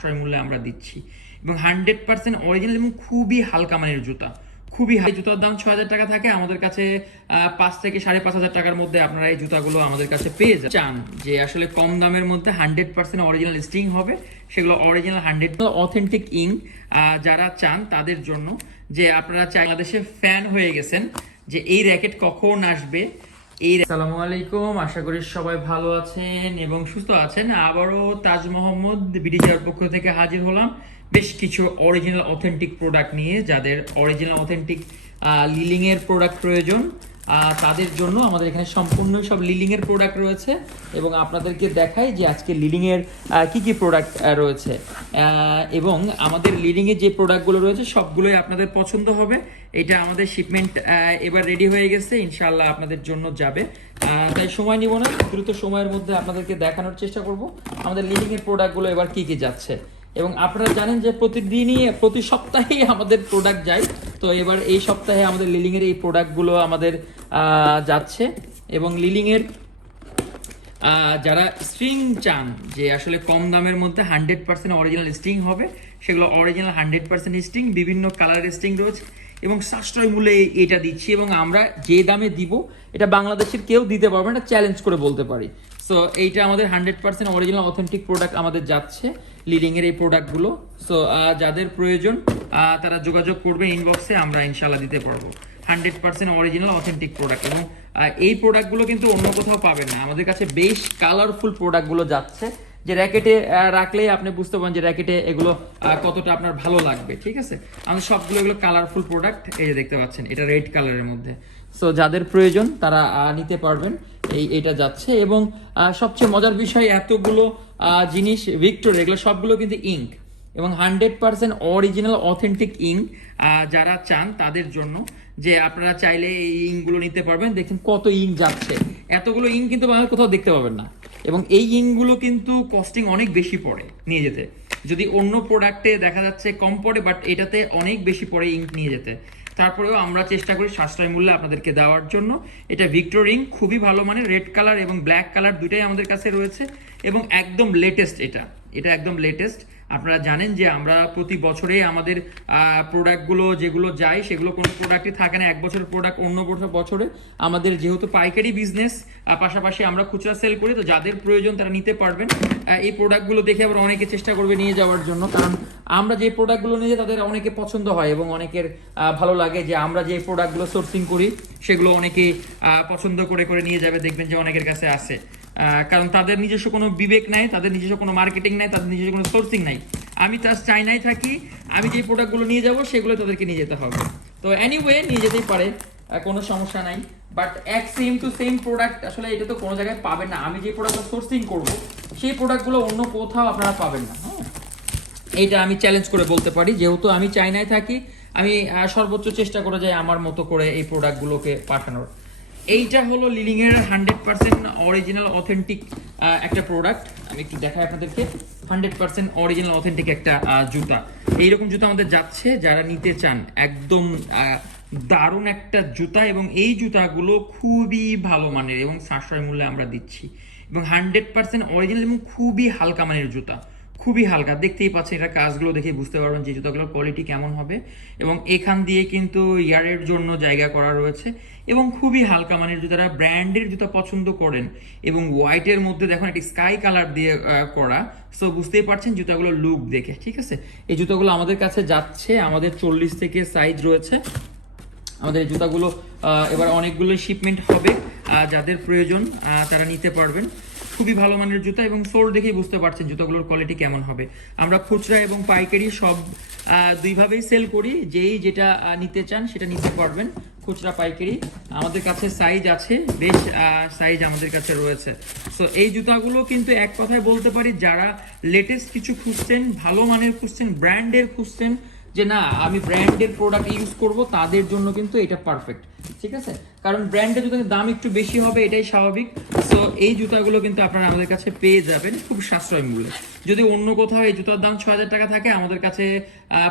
সাশ্রয় মূল্যে আমরা দিচ্ছি। এবং হান্ড্রেড পার্সেন্ট অরিজিনাল এবং খুবই হালকা মানের জুতা। খুবই হাই জুতার দাম ছয় হাজার টাকা থাকে। আমাদের কাছে পাঁচ থেকে সাড়ে পাঁচ হাজার টাকার মধ্যে আপনারা এই জুতাগুলো আমাদের কাছে পেয়ে যান চান যে আসলে কম দামের মধ্যে হান্ড্রেড পার্সেন্ট অরিজিনাল স্টিং হবে। সেগুলো অরিজিনাল হান্ড্রেড অথেন্টিক ইং যারা চান তাদের জন্য যে আপনারা চাই বাংলাদেশে ফ্যান হয়ে গেছেন যে এই র্যাকেট কখন আসবে? এই আসসালামু আলাইকুম, আশা করি সবাই ভালো আছেন এবং সুস্থ আছেন। আবারও তাজ মোহাম্মদ বিডিজার পক্ষ থেকে হাজির হলাম বেশ কিছু অরিজিনাল অথেন্টিক প্রোডাক্ট নিয়ে, যাদের অরিজিনাল অথেন্টিক লিলিং এর প্রোডাক্ট প্রয়োজন। তাদের জন্য আমাদের এখানে সম্পূর্ণ সব লিলিং এর প্রোডাক্ট রয়েছে এবং আপনাদেরকে দেখাই যে আজকে লিলিং এর আহ, কি কি প্রোডাক্ট রয়েছে। এবং আমাদের লিডিং এর যে প্রোডাক্টগুলো রয়েছে সবগুলোই আপনাদের পছন্দ হবে। এটা আমাদের শিপমেন্ট এবার রেডি হয়ে গেছে। ইনশাআল্লাহ আপনাদের জন্য যাবে। তাই সময় নিব না। দ্রুত সময়ের মধ্যে আপনাদেরকে দেখানোর চেষ্টা করব। আমাদের লিডিং এর প্রোডাক্টগুলো এবার কি কি যাচ্ছে। এবং আপনারা জানেন যে প্রতিদিনই প্রতি সপ্তাহেই আমাদের প্রোডাক্ট যায়। তো এবার এই সপ্তাহে আমাদের লিলিং এর এই প্রোডাক্টগুলো আমাদের যাচ্ছে। এবং লিলিং এর যারা স্ট্রিং চান, যে আসলে কম দামের মধ্যে হান্ড্রেড পার্সেন্ট অরিজিনাল স্ট্রিং হবে, সেগুলো অরিজিনাল হান্ড্রেড পার্সেন্ট স্ট্রিং বিভিন্ন কালারের স্ট্রিং রয়েছে, এবং সাশ্রয় মূল্যে এটা দিচ্ছি, এবং আমরা যে দামে দিব, এটা বাংলাদেশের কেউ দিতে পারবে না চ্যালেঞ্জ করে বলতে পারি। সো এইটা আমাদের hundred percent original authentic product আমাদের যাচ্ছে লিডিং এর এই প্রোডাক্টগুলো সো যাদের প্রয়োজন তারা যোগাযোগ করবে ইনবক্সে আমরা ইনশাল্লাহ দিতে পারব। Hundred percent original authentic product এবং এই প্রোডাক্টগুলো কিন্তু অন্য কোথাও পাবেন না। আমাদের কাছে বেশ কালারফুল প্রোডাক্টগুলো যাচ্ছে, যে র্যাকেটে রাখলেই আপনি বুঝতে পারেন যে র্যাকেটে এগুলো কতটা আপনার ভালো লাগবে, ঠিক আছে? আমাদের সবগুলো এগুলো কালারফুল প্রোডাক্ট এই যে দেখতে পাচ্ছেন, এটা রেড কালারের মধ্যে। সো যাদের প্রয়োজন, তারা নিতে পারবেন, এই, এটা যাচ্ছে এবং সবচেয়ে মজার বিষয় এতগুলো জিনিস ভিক্টোর এগুলো সবগুলো কিন্তু ইঙ্ক এবং hundred percent original, authentic ink যারা চান তাদের জন্য, যে আপনারা চাইলে এই ইঙ্কগুলো নিতে পারবেন। দেখেন কত ইঙ্ক যাচ্ছে। এতগুলো ইঙ্ক কিন্তু বাংলাদেশে কোথাও দেখতে পাবেন না। এবং এই ইঙ্কগুলো কিন্তু কস্টিং অনেক বেশি পড়ে নিয়ে যেতে। যদি অন্য প্রোডাক্টে দেখা যাচ্ছে কম পড়ে, বাট এটাতে অনেক বেশি পড়ে ইঙ্ক নিয়ে যেতে। তারপরেও আমরা চেষ্টা করি সাশ্রয় মূল্যে আপনাদেরকে দেওয়ার জন্য। এটা ভিক্টোর ইঙ্ক, খুবই ভালো মানে রেড কালার এবং ব্ল্যাক কালার দুটাই আমাদের কাছে রয়েছে। এবং একদম লেটেস্ট এটা। এটা একদম লেটেস্ট আপনারা জানেন যে আমরা প্রতি বছরে আমাদের প্রোডাক্টগুলো যেগুলো যায়, সেগুলো কোনো প্রোডাক্টই থাকে না। এক বছরের প্রোডাক্ট অন্য বছর আমাদের যেহেতু পাইকারি বিজনেস পাশাপাশি আমরা খুচরা সেল করি, তো যাদের প্রয়োজন তারা নিতে পারবেন। এই প্রোডাক্টগুলো দেখে আবার অনেকে চেষ্টা করবে নিয়ে যাওয়ার জন্য। কারণ আমরা যে প্রোডাক্টগুলো নিয়ে তাদের অনেকে পছন্দ হয় এবং অনেকের ভালো লাগে যে আমরা যে প্রোডাক্টগুলো সোর্সিং করি, সেগুলো অনেকে পছন্দ করে করে নিয়ে যাবে। দেখবেন যে অনেকের কাছে আছে। কারণ তাদের নিজস্ব কোনো বিবেক নাই, তাদের নিজস্ব কোনো মার্কেটিং নাই, তাদের নিজস্ব কোনো সোর্সিং নাই। আমি তার চাইনায় থাকি, আমি যে প্রোডাক্টগুলো নিয়ে যাব, সেগুলো তাদেরকে নিয়ে যেতে হবে। তো এনিওয়ে নিয়ে যেতেই পারে কোনো সমস্যা নাই। বাট এক সেম টু সেম প্রোডাক্ট আসলে এটা তো কোনো জায়গায় পাবেন না। আমি যে প্রোডাক্টটা সোর্সিং করব, সেই প্রোডাক্টগুলো অন্য কোথাও আপনারা পাবেন না। হ্যাঁ? এইটা আমি চ্যালেঞ্জ করে বলতে পারি। যেহেতু আমি চাইনায় থাকি, আমি সর্বোচ্চ চেষ্টা করে যাই আমার মতো করে এই প্রোডাক্টগুলোকে পাঠানোর। এইটা হলো লিলিং এর হান্ড্রেড পার্সেন্ট অরিজিনাল, অথেন্টিক একটা প্রোডাক্ট আমি একটু দেখাই আপনাদেরকে। হান্ড্রেড পার্সেন্ট অরিজিনাল, অথেন্টিক একটা জুতা। এইরকম জুতা আমাদের যাচ্ছে, যারা নিতে চান, একদম দারুণ একটা জুতা এবং এই জুতাগুলো খুবই ভালো মানের এবং সাশ্রয় মূল্যে আমরা দিচ্ছি। এবং হান্ড্রেড পার্সেন্ট অরিজিনাল এবং খুবই হালকা মানের জুতা। খুবই হালকা। দেখতেই পাচ্ছেন এটা কাজগুলো দেখে বুঝতে পারবেন যে জুতাগুলোর কোয়ালিটি কেমন হবে। এবং এখান দিয়ে কিন্তু ইয়ারের জন্য জায়গা করা রয়েছে। এবং খুবই হালকা মানের জুতারা ব্র্যান্ডের জুতা পছন্দ করেন এবং হোয়াইটের মধ্যে দেখুন একটি স্কাই কালার দিয়ে করা। সো বুঝতেই পারছেন জুতাগুলোর লুক দেখে, ঠিক আছে? এই জুতাগুলো আমাদের কাছে যাচ্ছে, আমাদের চল্লিশ থেকে সাইজ রয়েছে। আমাদের জুতাগুলো এবার অনেকগুলো শিপমেন্ট হবে যাদের প্রয়োজন তারা নিতে পারবেন। খুবই ভালো মানের জুতা এবং সোল দেখেই বুঝতে পারছেন জুতাগুলোর কোয়ালিটি কেমন হবে। আমরা খুচরা এবং পাইকারি সব দুইভাবেই সেল করি। যেই যেটা নিতে চান সেটা নিতে পারবেন, খুচরা, পাইকারি। আমাদের কাছে সাইজ আছে, বেশ সাইজ আমাদের কাছে রয়েছে। সো এই জুতাগুলো কিন্তু এক কথায় বলতে পারি, যারা লেটেস্ট কিছু খুঁজছেন, ভালো মানের খুঁজছেন ব্র্যান্ডের খুঁজছেন, যে না, আমি ব্র্যান্ডের প্রোডাক্ট ইউজ করব, তাদের জন্য কিন্তু এটা পারফেক্ট ঠিক আছে? কারণ ব্র্যান্ডের জুতার দাম একটু বেশি হবে, এটাই স্বাভাবিক। সো এই জুতাগুলো কিন্তু আপনারা আমাদের কাছে পেয়ে যাবেন, খুব সাশ্রয় মূল্যে যদি অন্য কোথাও এই জুতার দাম ছয় হাজার টাকা থাকে, আমাদের কাছে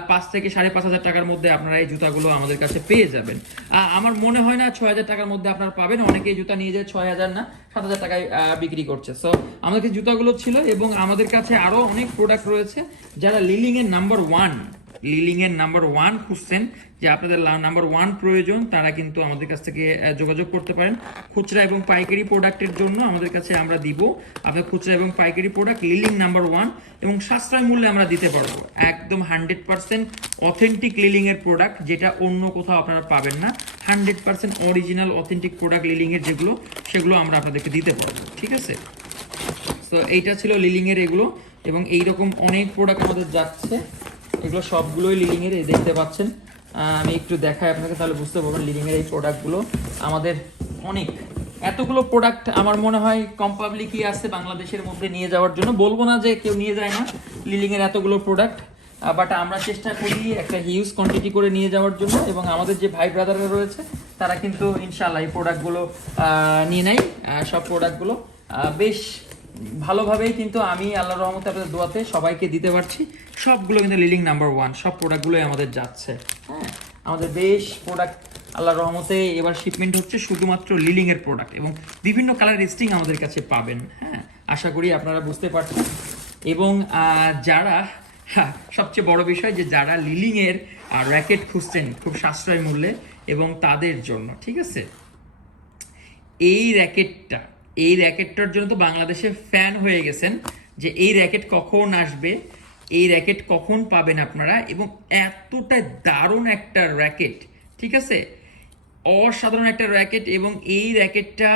পাঁচ থেকে সাড়ে পাঁচ হাজার টাকার মধ্যে আপনারা এই জুতাগুলো আমাদের কাছে পেয়ে যাবেন। আমার মনে হয় না ছয় হাজার টাকার মধ্যে আপনারা পাবেন অনেকেই জুতা নিয়ে যায় ছয় হাজার না, সাত হাজার টাকায় বিক্রি করছে। সো আমাদের কাছে জুতাগুলো ছিল এবং আমাদের কাছে আরও অনেক প্রোডাক্ট রয়েছে, যারা লিলিংয়ের নাম্বার ওয়ান লিলিং এর নাম্বার ওয়ান খুঁজছেন যে আপনাদের নাম্বার ওয়ান প্রয়োজন, তারা কিন্তু আমাদের কাছ থেকে যোগাযোগ করতে পারেন। খুচরা এবং পাইকারি প্রোডাক্টের জন্য আমাদের কাছে আমরা দিব। আপনার খুচরা এবং পাইকারি প্রোডাক্ট লিলিং নাম্বার ওয়ান এবং সাশ্রয় মূল্যে আমরা দিতে পারব। একদম হান্ড্রেড পার্সেন্ট অথেন্টিক লিলিং এর প্রোডাক্ট যেটা অন্য কোথাও আপনারা পাবেন না। Hundred percent original authentic product লিলিং এর যেগুলো, সেগুলো আমরা আপনাদেরকে দিতে পারব। ঠিক আছে? তো এইটা ছিল লিলিং এর এগুলো, এবং এইরকম অনেক প্রোডাক্ট আমাদের যাচ্ছে। এগুলো সবগুলোই লিলিং এর দেখতে পাচ্ছেন। আমি একটু দেখাই আপনাকে, তাহলে বুঝতে পারবেন লিলিং এর এই প্রোডাক্টগুলো আমাদের অনেক, এতগুলো প্রোডাক্ট আমার মনে হয় কম পাবলিকই আছে বাংলাদেশের মধ্যে নিয়ে যাওয়ার জন্য। বলব না যে কেউ নিয়ে যায় না লিলিং এর এতগুলো প্রোডাক্ট বাট আমরা চেষ্টা করি একটা হিউজ কোয়ান্টিটি করে নিয়ে যাওয়ার জন্য, এবং আমাদের যে ভাই ব্রাদাররা রয়েছে, তারা কিন্তু ইনশাল্লাহ এই প্রোডাক্টগুলো নিয়ে নেয়। সব প্রোডাক্টগুলো বেশ ভালোভাবেই কিন্তু আমি আল্লাহ রহমতে আপনাদের দোয়াতে সবাইকে দিতে পারছি। সবগুলো কিন্তু লিলিং নাম্বার ওয়ান সব প্রোডাক্টগুলোই আমাদের যাচ্ছে। হ্যাঁ আমাদের বেশ প্রোডাক্ট আল্লাহ রহমতে এবার শিপমেন্ট হচ্ছে শুধুমাত্র লিলিং এর প্রোডাক্ট এবং বিভিন্ন কালার রেস্টিং আমাদের কাছে পাবেন। হ্যাঁ আশা করি আপনারা বুঝতে পারছেন। এবং যারা সবচেয়ে বড় বিষয় যে যারা লিলিং এর র্যাকেট খুঁজছেন খুব সাশ্রয় মূল্যে এবং তাদের জন্য, ঠিক আছে? এই র্যাকেটটা এই র্যাকেটটার জন্য তো বাংলাদেশে ফ্যান হয়ে গেছেন যে এই র্যাকেট কখন আসবে, এই র্যাকেট কখন পাবেন আপনারা এবং এতটা দারুণ একটা র্যাকেট, ঠিক আছে? অসাধারণ একটা র্যাকেট এবং এই র্যাকেটটা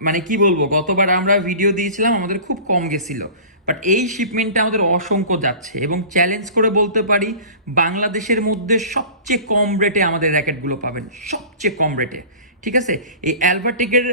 মানে কি বলব, গতবার আমরা ভিডিও দিয়েছিলাম, আমাদের খুব কম গেছিল। বাট এই শিপমেন্টটা আমাদের অসংখ্য যাচ্ছে এবং চ্যালেঞ্জ করে বলতে পারি, বাংলাদেশের মধ্যে সবচেয়ে কম রেটে আমাদের র্যাকেটগুলো পাবেন, সবচেয়ে কম রেটে ঠিক আছে? এই অ্যালবার্টিকের